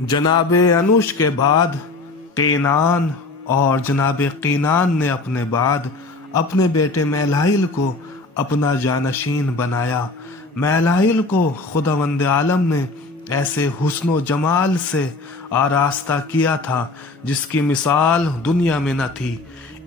जनाब अनुश के बाद कीनान और जनाब कीनान ने अपने बाद अपने बेटे मैलाइल को अपना जानशीन बनाया। मैलाइल को खुदावंद आलम ने ऐसे हुस्नो जमाल से आरास्ता किया था जिसकी मिसाल दुनिया में न थी।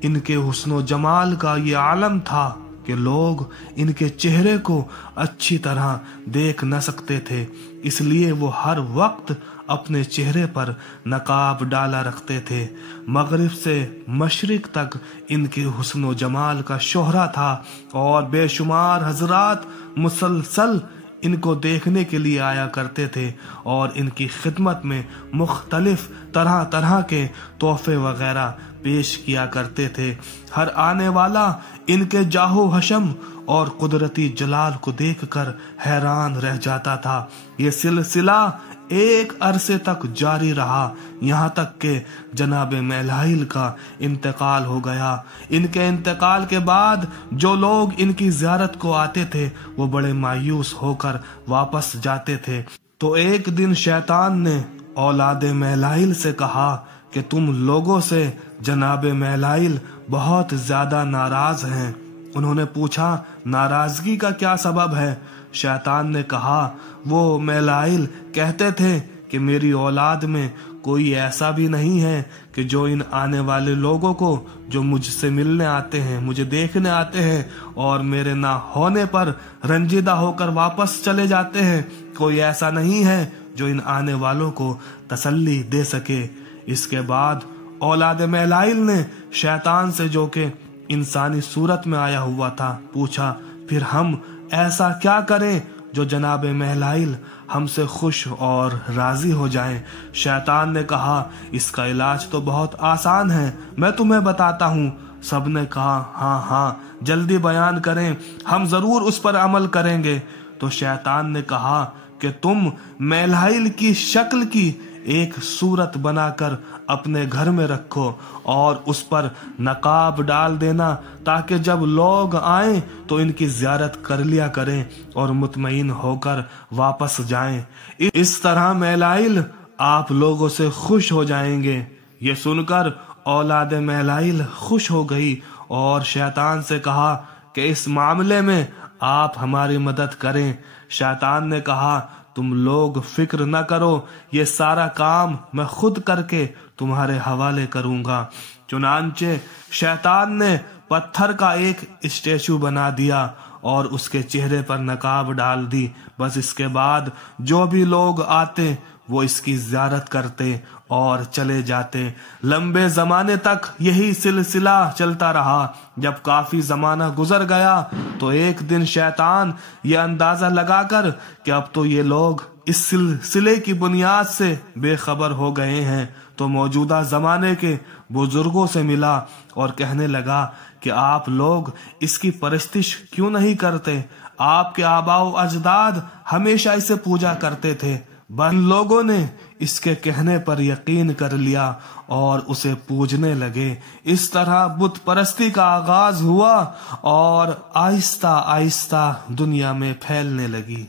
इनके हुस्नो जमाल का ये आलम था कि लोग इनके चेहरे को अच्छी तरह देख न सकते थे, इसलिए वो हर वक्त अपने चेहरे पर नकाब डाला रखते थे। मगरिब से मशरिक तक इनके हुस्नो जमाल का शोहरा था और बेशुमार हजरात मुसलसल इनको देखने के लिए आया करते थे और इनकी खिदमत में मुख्तलिफ तरह तरह के तोहफे वगैरह पेश किया करते थे। हर आने वाला इनके जाहो हशम और कुदरती जलाल को देखकर हैरान रह जाता था। ये सिलसिला एक अरसे तक जारी रहा, यहाँ तक के जनाब मैलाइल का इंतकाल हो गया। इनके इंतकाल के बाद जो लोग इनकी ज़ियारत को आते थे वो बड़े मायूस होकर वापस जाते थे। तो एक दिन शैतान ने औलाद मैलाइल से कहा कि तुम लोगों से जनाब मैलाइल बहुत ज्यादा नाराज हैं। उन्होंने पूछा, नाराजगी का क्या सबब है? शैतान ने कहा, वो मैलाइल कहते थे कि मेरी औलाद में कोई ऐसा भी नहीं है कि जो इन आने वाले लोगों को जो मुझसे मिलने आते हैं, मुझे देखने आते हैं और मेरे ना होने पर रंजीदा होकर वापस चले जाते हैं, कोई ऐसा नहीं है जो इन आने वालों को तसल्ली दे सके। इसके बाद औलाद मैलाइल ने शैतान से, जो कि इंसानी सूरत में आया हुआ था, पूछा, फिर हम ऐसा क्या करें जो जनाब मैलाइल हमसे खुश और राजी हो जाएं? शैतान ने कहा, इसका इलाज तो बहुत आसान है, मैं तुम्हें बताता हूँ। सबने कहा, हाँ हाँ जल्दी बयान करें, हम जरूर उस पर अमल करेंगे। तो शैतान ने कहा कि तुम मैलाइल की शक्ल की एक सूरत बनाकर अपने घर में रखो और उस पर नकाब डाल देना, ताकि जब लोग आएं तो इनकी ज़ियारत कर लिया करें और मुतमईन होकर वापस जाएं। इस तरह मैलाइल आप लोगों से खुश हो जाएंगे। ये सुनकर औलाद मैलाइल खुश हो गई और शैतान से कहा कि इस मामले में आप हमारी मदद करें। शैतान ने कहा, तुम लोग फिक्र न करो, ये सारा काम मैं खुद करके तुम्हारे हवाले करूंगा। चुनांचे शैतान ने पत्थर का एक स्टेचू बना दिया और उसके चेहरे पर नकाब डाल दी। बस इसके बाद जो भी लोग आते वो इसकी ज़ियारत करते और चले जाते। लंबे जमाने तक यही सिलसिला चलता रहा। जब काफी जमाना गुजर गया तो एक दिन शैतान ये अंदाजा लगाकर कि अब तो ये लोग इस सिलसिले की बुनियाद से बेखबर हो गए हैं, तो मौजूदा जमाने के बुजुर्गों से मिला और कहने लगा कि आप लोग इसकी परस्तिश क्यों नहीं करते? आपके आबाओ अजदाद हमेशा इसे पूजा करते थे। बन लोगों ने इसके कहने पर यकीन कर लिया और उसे पूजने लगे। इस तरह बुत परस्ती का आगाज हुआ और आहिस्ता आहिस्ता दुनिया में फैलने लगी।